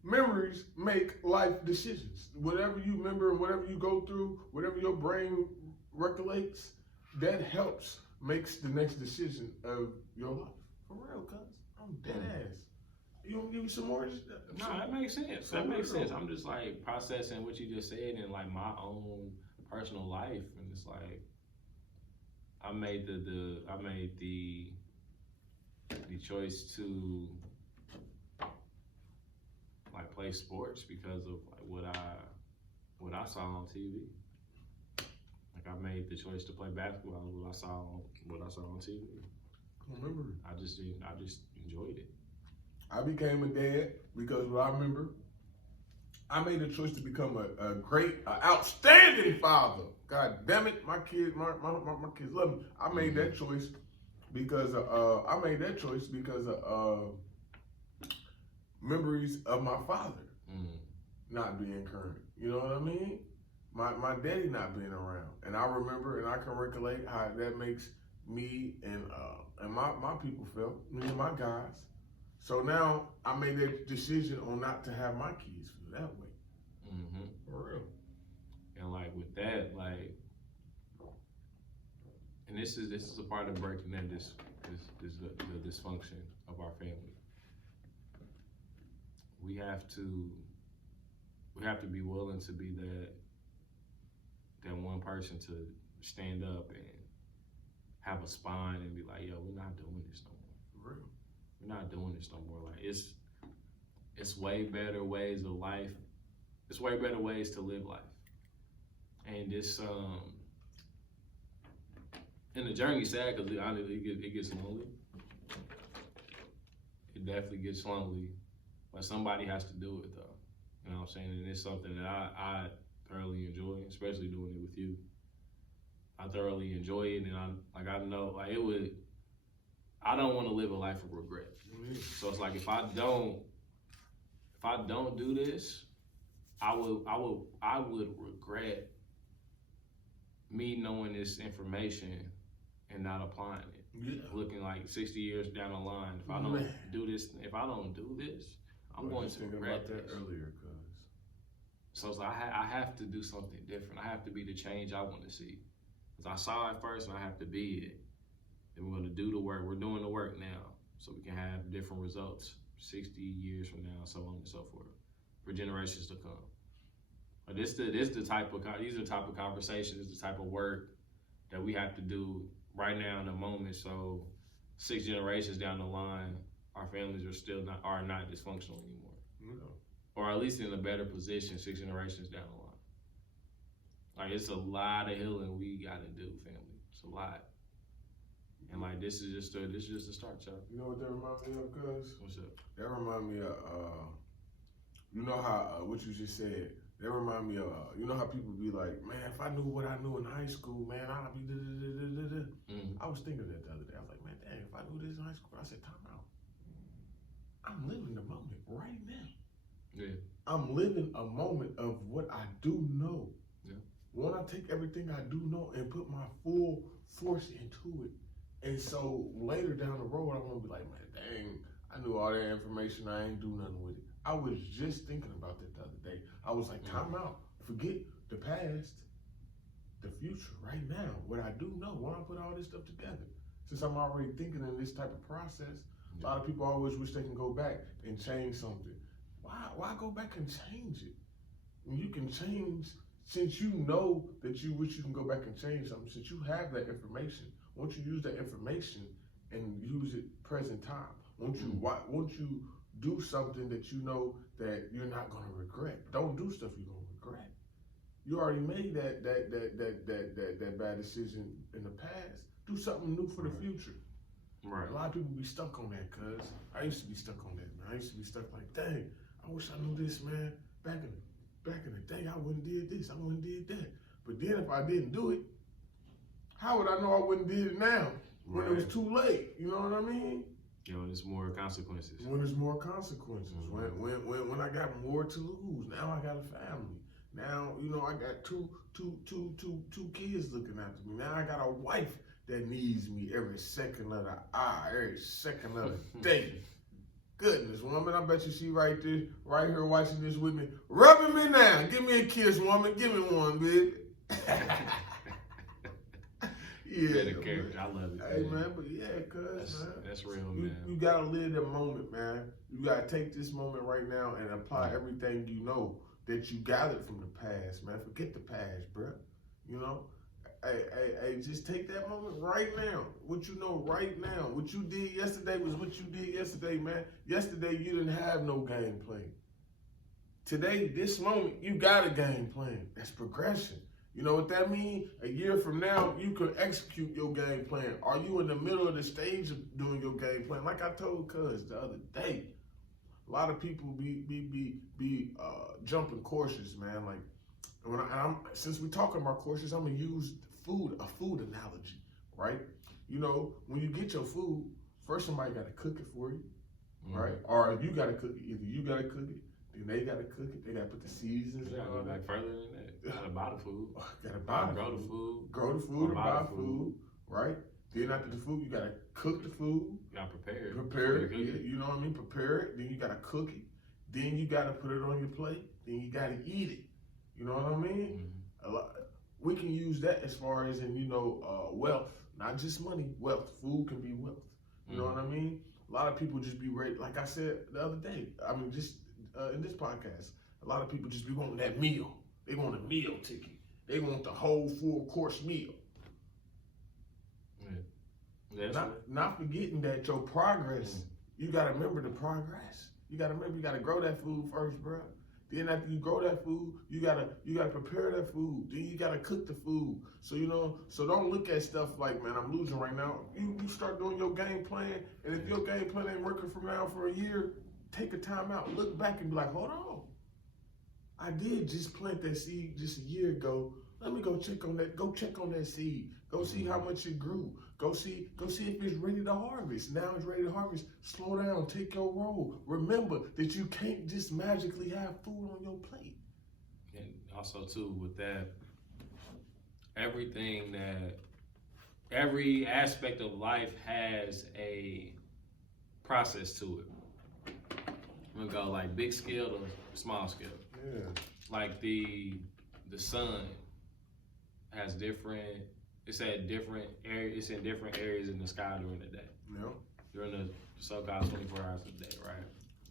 Memories make life decisions. Whatever you remember and whatever you go through, whatever your brain recollects, that helps makes the next decision of your life. For real, cuz. I'm dead ass. You want to give me some more? No, that makes sense. That makes sense. I'm just like processing what you just said in like my own personal life, and it's like I made the choice to like play sports because of like what I saw on TV. Like I made the choice to play basketball what I saw on TV. Remember? I just enjoyed it. I became a dad because what I remember, I made a choice to become a great, outstanding father. God damn it, my kids love me. I made that choice because of memories of my father not being current. You know what I mean? My daddy not being around, and I remember and I can recollect how that makes me and my people feel, me and my guys. So now I made that decision on not to have my kids feel that way. For real. And like with that, like, and this is a part of breaking down the dysfunction of our family. We have to be willing to be that one person to stand up and have a spine and be like, yo, we're not doing this no more. For real. We're not doing this no more. Like it's way better ways of life. It's way better ways to live life. And this and the journey's sad because honestly it gets lonely. It definitely gets lonely, but somebody has to do it though. You know what I'm saying? And it's something that I thoroughly enjoy, especially doing it with you. I thoroughly enjoy it, and I know like it would. I don't want to live a life of regret. So it's like if I don't do this, I would regret me knowing this information and not applying it. Yeah. Looking like 60 years down the line, if I don't do this, I'm going to regret about that this. earlier, cuz. So it's like I have to do something different. I have to be the change I want to see. Because I saw it first and I have to be it. And we're going to do the work. We're doing the work now so we can have different results 60 years from now, so on and so forth, for generations to come. But these are the type of conversations, the type of work that we have to do right now in the moment. So 6 generations down the line, our families are not dysfunctional anymore. No. Or at least in a better position 6 generations down the line. Like it's a lot of healing we got to do, family. It's a lot. And like this is just a start, y'all. You know what that reminds me of, cuz? What's up? That remind me of, you know how, what you just said, that remind me of, you know how people be like, man, if I knew what I knew in high school, man, I'd be da-da-da-da-da-da. I was thinking that the other day. I was like, man, dang, if I knew this in high school, I said, time out. I'm living the moment right now. Yeah. I'm living a moment of what I do know. Yeah. When I take everything I do know and put my full force into it. And so later down the road, I want to be like, man, dang, I knew all that information. I ain't do nothing with it. I was just thinking about that the other day. I was like, time out. Forget the past, the future, right now. What I do know, why I put all this stuff together. Since I'm already thinking in this type of process, a lot of people always wish they can go back and change something. Why go back and change it? When you can change, since you know that you wish you can go back and change something, since you have that information, won't you use that information and use it present time? Won't you do something that you know that you're not gonna regret? Don't do stuff you're gonna regret. You already made that bad decision in the past. Do something new for the future. Right. A lot of people be stuck on that, cuz I used to be stuck on that, man. I used to be stuck like, dang, I wish I knew this, man. Back in the day, I wouldn't did this, I wouldn't did that. But then if I didn't do it, how would I know I wouldn't did it now when it was too late? You know what I mean? Yo, there's more consequences. When there's more consequences, when I got more to lose, now I got a family. Now, you know, I got two kids looking after me. Now I got a wife that needs me every second of the hour, every second of the day. Goodness, woman, I bet you she right here watching this with me, rubbing me now. Give me a kiss, woman. Give me one, baby. Yeah, I love it. Hey, man, but yeah, cuz, man. That's real, man. You gotta live the moment, man. You gotta take this moment right now and apply everything you know that you gathered from the past, man. Forget the past, bruh. You know? Hey, just take that moment right now. What you know right now. What you did yesterday was what you did yesterday, man. Yesterday, you didn't have no game plan. Today, this moment, you got a game plan. That's progression. You know what that means? A year from now, you can execute your game plan. Are you in the middle of the stage of doing your game plan? Like I told Cuz the other day, a lot of people be jumping courses, man. Like since we're talking about courses, I'm gonna use a food analogy, right? You know, when you get your food, first somebody gotta cook it for you, right? Or if you gotta cook it, either you gotta cook it, then they gotta cook it. They gotta put the seasons. You gotta go back further than that. You gotta buy the food. Gotta buy grow the food. Grow the food and buy food, right? Then after the food, you gotta cook the food. You gotta prepare it. Prepare it, yeah, you know what I mean? Prepare it. Then you gotta cook it. Then you gotta put it on your plate. Then you gotta eat it. You know what I mean? We can use that as far as in, you know, wealth, not just money, wealth. Food can be wealth. You know what I mean? A lot of people just be ready, like I said the other day, I mean, just in this podcast, a lot of people just be wanting that meal. They want a meal ticket. They want the whole full course meal. Not forgetting that your progress, you gotta remember the progress. You gotta remember, you gotta grow that food first, bro. Then after you grow that food, you gotta prepare that food. Then you gotta cook the food. So you know, so don't look at stuff like, man, I'm losing right now. You start doing your game plan, and if your game plan ain't working from now for a year, take a time out, look back and be like, hold on. I did just plant that seed just a year ago. Let me go check on that. Go check on that seed. Go see how much it grew. Go see if it's ready to harvest. Now it's ready to harvest. Slow down, take your role. Remember that you can't just magically have food on your plate. And also too, with that, every aspect of life has a process to it. I'm gonna go like big scale to small scale. Yeah. Like the sun has different. It's at different areas. It's in different areas in the sky during the day. Yeah. During the so-called 24 hours a day, right?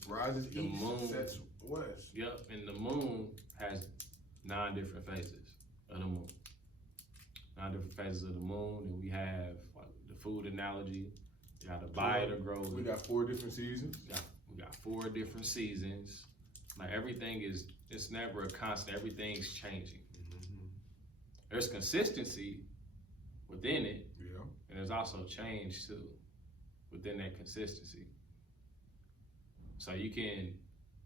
Rises the east, moon, sets west. Yep, and the moon has 9 different phases of the moon. 9 different phases of the moon, and we have like the food analogy. You got to buy it or grow it. We got 4 different seasons. We got 4 different seasons. Like everything it's never a constant. Everything's changing. There's consistency within it, and there's also change too within that consistency. So you can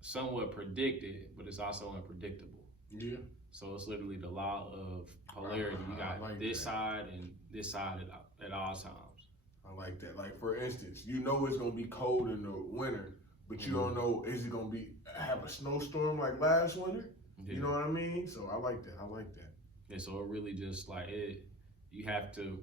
somewhat predict it, but it's also unpredictable. Yeah. So it's literally the law of polarity. You got like this side and this side at all times. I like that. Like for instance, you know it's gonna be cold in the winter, but you don't know is it gonna have a snowstorm like last winter? Yeah. You know what I mean? So I like that. Yeah, so it really just like it. You have to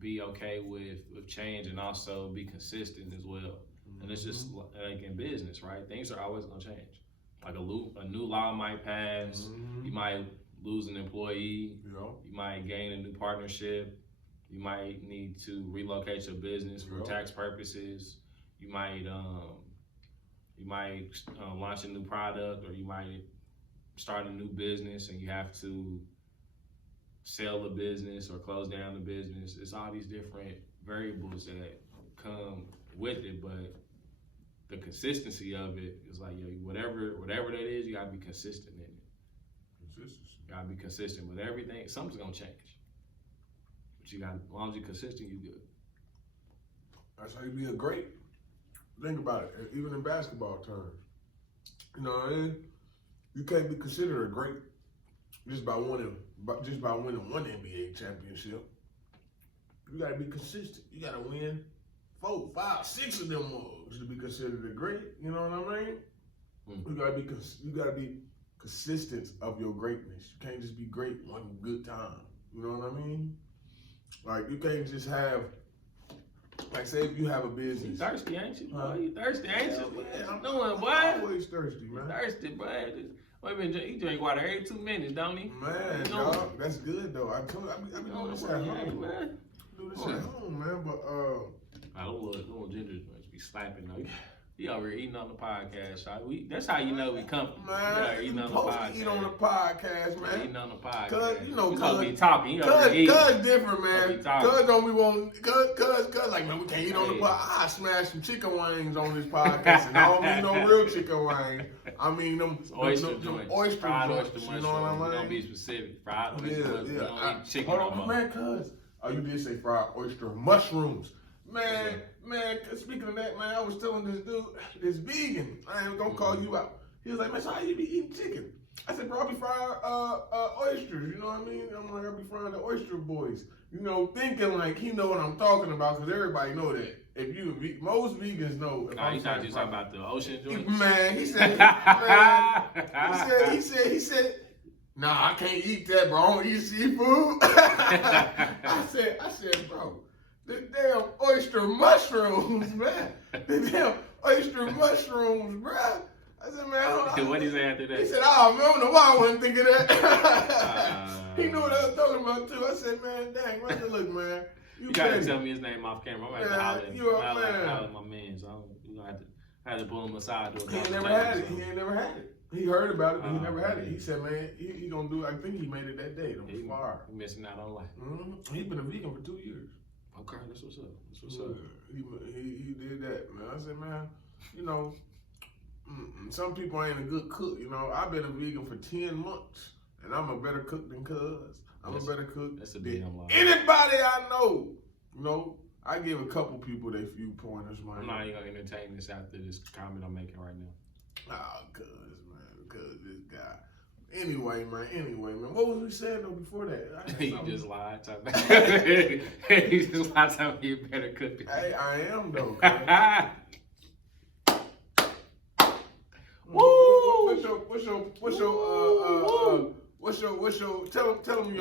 be okay with change and also be consistent as well. And it's just like in business, right? Things are always gonna change. Like a new law might pass. You might lose an employee. You might gain a new partnership. You might need to relocate your business for tax purposes. You might launch a new product, or you might start a new business and you have to sell the business or close down the business. It's all these different variables that come with it, but the consistency of it is like, yo, whatever that is, you gotta be consistent in it. Consistency. You gotta be consistent with everything. Something's gonna change, but you got, as long as you're consistent, you good. That's how you be a great. Think about it. Even in basketball terms, you know what I mean? You can't be considered a great just by winning one NBA championship. You gotta be consistent. You gotta win 4, 5, 6 of them mugs to be considered a great. You know what I mean? You gotta be consistent of your greatness. You can't just be great one good time. You know what I mean? Like, you can't just have, like, say if you have a business. You thirsty, ain't you, boy? You thirsty, ain't you? Yeah, I'm doing, boy. I'm always thirsty, man. Thirsty, boy. He drink water every 2 minutes, don't he? Man, dog, that's good though. I be doing this at home, man. Do this at home, man. But I don't little ginger joints be slapping though. He over here eating on the podcast, shot. That's how you know we comfortable. Man, eating on the podcast. Eat on the podcast, man. Eating on the podcast. Cause you know, cuz be talking. Cuz different, man. Cuz don't be want. Cuz like, man, we can't eat on the podcast. I smash some chicken wings on this podcast, and I don't mean no real chicken wings. I mean them oyster joints. Fried oyster mushrooms. You know what I mean? We don't be specific. Fried oyster mushrooms. We don't eat chicken. Hold on, man, cuz. Oh, you did say fried oyster mushrooms. Man, speaking of that, man, I was telling this dude, this vegan, I ain't gonna call you out. He was like, man, so how you be eating chicken? I said, bro, I be frying oysters, you know what I mean? I'm like, I be frying the oyster boys. You know, thinking like he know what I'm talking about, because everybody know that. If you, most vegans know. If you thought you talking about the ocean joints? Man, he said, he said, nah, I can't eat that, bro. I don't eat seafood. I said, bro, the damn oyster mushrooms, man. The damn oyster mushrooms, bro. I said, man, I don't. What did he say after that? He said, oh, man, I don't know why I wouldn't think of that. He knew what I was talking about, too. I said, man, dang, man, look, man. You gotta tell me his name off camera. I'm gonna have to holler at you a man. My man, so you know, I had to pull him aside. He ain't never had it. He ain't never had it. He heard about it, but he never had it. He said, man, he gonna do it. I think he made it that day. It was fire. He missing out on life. He's been a vegan for 2 years. Okay, that's what's up. That's what's up. He did that, man. I said, man, you know, some people ain't a good cook. You know, I've been a vegan for 10 months, and I'm a better cook than Cuz. I'm a better cook that's a damn lie. Anybody I know. You know, I give a couple people their few pointers, man. I'm not even gonna entertain this after this comment I'm making right now. Oh, Cuz this guy. Anyway, man. What was we saying though before that? You just lied. You just lied. Tell me you better cook it. Hey, I am though. Woo! What's your tell them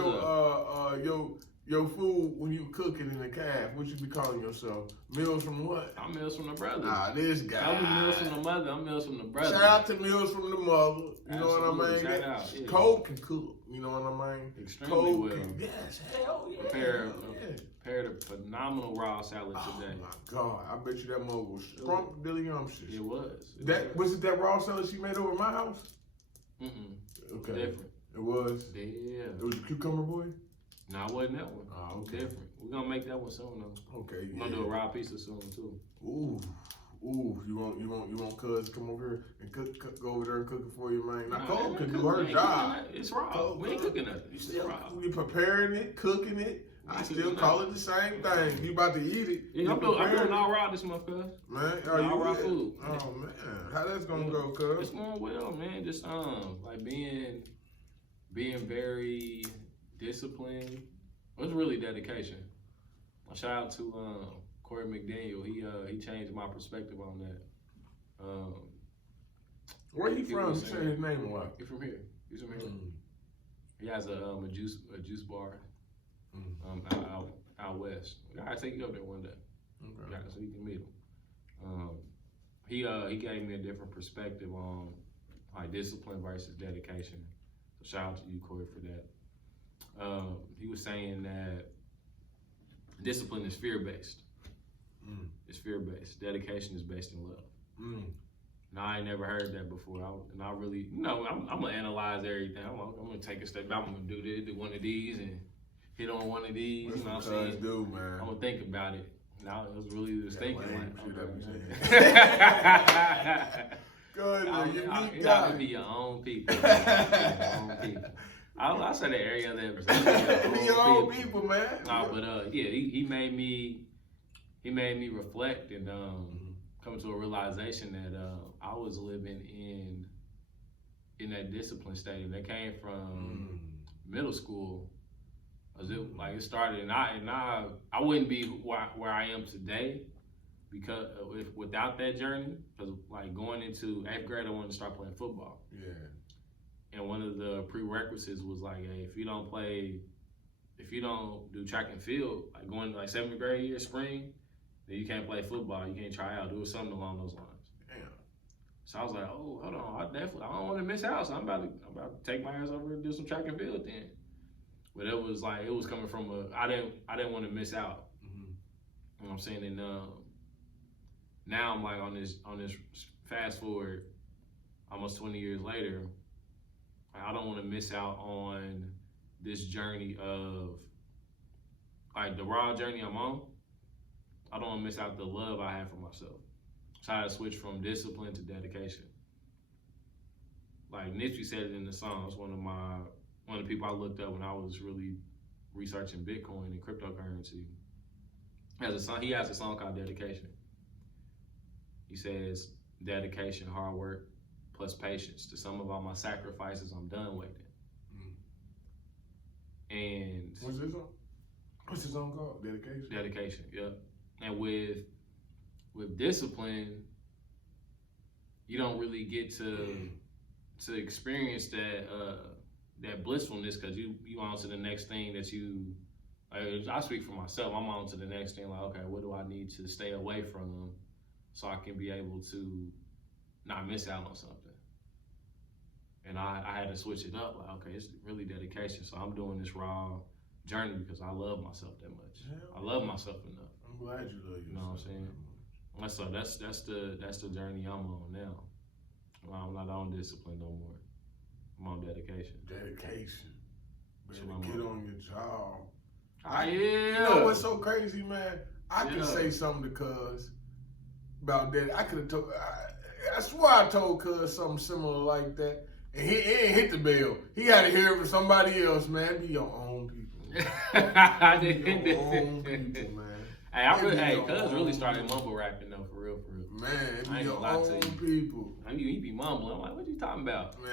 your food when you cook it in the calf. What you be calling yourself? Meals from what? I'm Meals from the Brother. This guy. I'm Meals from the Mother. I'm Meals from the Brother. Shout out to Meals from the Mother. You know what I mean? Shout out. Yeah. Cole can cook. You know what I mean? Extremely well. Yes, hell yeah. Prepared a phenomenal raw salad today. Oh my God! I bet you that mug was strong dilly-umptious. It was. Was it that raw salad she made over my house? Okay. Different. It was. Yeah. It was a cucumber boy. No, it wasn't that one. Oh, okay. Different. We're gonna make that one soon though. Okay. We're gonna do a raw pizza soon too. Ooh. You want Cuz to come over here and go over there and cook it for you, man. Now Cole can do her job. It's raw. We ain't cooking nothing. It's still raw. You preparing it, cooking it. I still call it the same thing. You about to eat it. Yeah, I'm doing all raw this month, cuz. Man, all raw food. Oh man, how that's gonna go, cuz? It's going well, man. Just like being very disciplined. It was really dedication. Shout out to Corey McDaniel. He changed my perspective on that. Where he from? Say his name a lot. He's from here. He has a juice bar out west. I gotta take you up there one day. Okay. So you can meet him. he gave me a different perspective on like discipline versus dedication. So shout out to you, Corey, for that. He was saying that discipline is fear-based. It's fear-based. Dedication is based in love. Now, I ain't never heard that before. I really, I'm gonna analyze everything. I'm gonna take a step back. I'm gonna do one of these and hit on one of these. What's you know what I'm saying? Do, man? I'm gonna think about it. Now it was really just thinking like, Go ahead, you gotta be your own people. I said the area that be your own people, man. Nah, but he made me reflect and come to a realization that I was living in that discipline state. That came from middle school. It started, and I wouldn't be where I am today because without that journey. Because like going into 8th grade, I wanted to start playing football. Yeah. And one of the prerequisites was like, hey, if you don't do track and field, like going to like 7th grade year spring, then you can't play football. You can't try out. Do something along those lines. Damn. So I was like, oh, hold on, I don't want to miss out. So I'm about to take my ass over and do some track and field then. But it was coming from I didn't want to miss out. You know what I'm saying? And now I'm like on this fast forward, almost 20 years later, I don't want to miss out on this journey of like the raw journey I'm on. I don't want to miss out the love I have for myself. So I had to switch from discipline to dedication. Like Nipsey said it in the song. It's one of the people I looked up when I was really researching Bitcoin and cryptocurrency. He has a song called Dedication. He says, dedication, hard work, plus patience. To some of all my sacrifices, I'm done waiting. And what's this song called? Dedication? Dedication, yep. And with discipline, you don't really get to experience that blissfulness because you on to the next thing that you. I speak for myself. I'm on to the next thing. Like, okay, what do I need to stay away from so I can be able to not miss out on something? And I had to switch it up. Like, okay, it's really dedication. So I'm doing this raw journey because I love myself that much. I love myself enough. I'm glad you love yourself. You know what I'm saying? So that's the journey I'm on now. I'm not on discipline no more. I'm on dedication. Dedication. Better So get on your job. Yeah. You know what's so crazy, man? I can say something to Cuz about that. I could have told. I swear I told Cuz something similar like that, and he ain't hit the bell. He had to hear it from somebody else, man. Be your own people. Be your own people, man. Hey, Cuz really started mumble rapping though, for real. Man, I be ain't your gonna lie to own you. people. I mean, he be mumbling. I'm like, what you talking about? Man,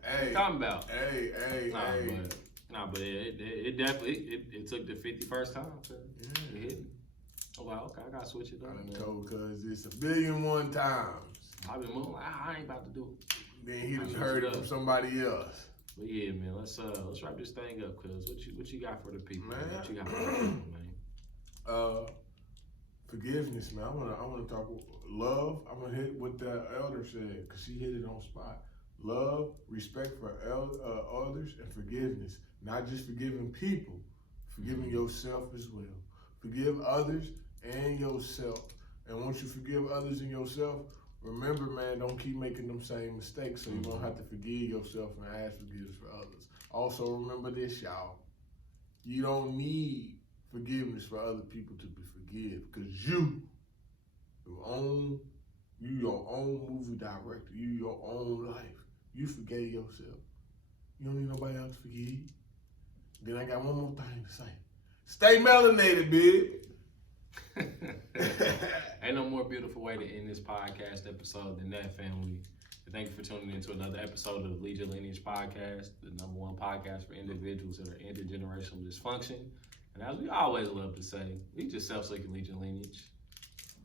What you hey. talking about? Hey. But it definitely it took the 51st time to hit me. I'm like, okay, I gotta switch it up. I told Cuz this 1,000,000,001 times. I've been moving like, I ain't about to do it. Then he done heard it from somebody else. But yeah, man, let's wrap this thing up, Cuz. What you got for the people? Man. What you got for the people, man? Forgiveness, man. I wanna talk love. I'm gonna hit what the elder said, cause she hit it on spot. Love, respect for others, and forgiveness. Not just forgiving people, forgiving yourself as well. Forgive others and yourself. And once you forgive others and yourself, remember, man, don't keep making them same mistakes so you don't have to forgive yourself and ask forgiveness for others. Also, remember this, y'all. You don't need forgiveness for other people to be forgiven because you your own movie director. You your own life. You forgave yourself. You don't need nobody else to forgive you. Then I got one more thing to say. Stay melanated, babe. Ain't no more beautiful way to end this podcast episode than that, family. Thank you for tuning in to another episode of the Lead Your Lineage podcast, the #1 podcast for individuals that are intergenerational dysfunction. And as we always love to say, we just self-seeking Lead Your Lineage.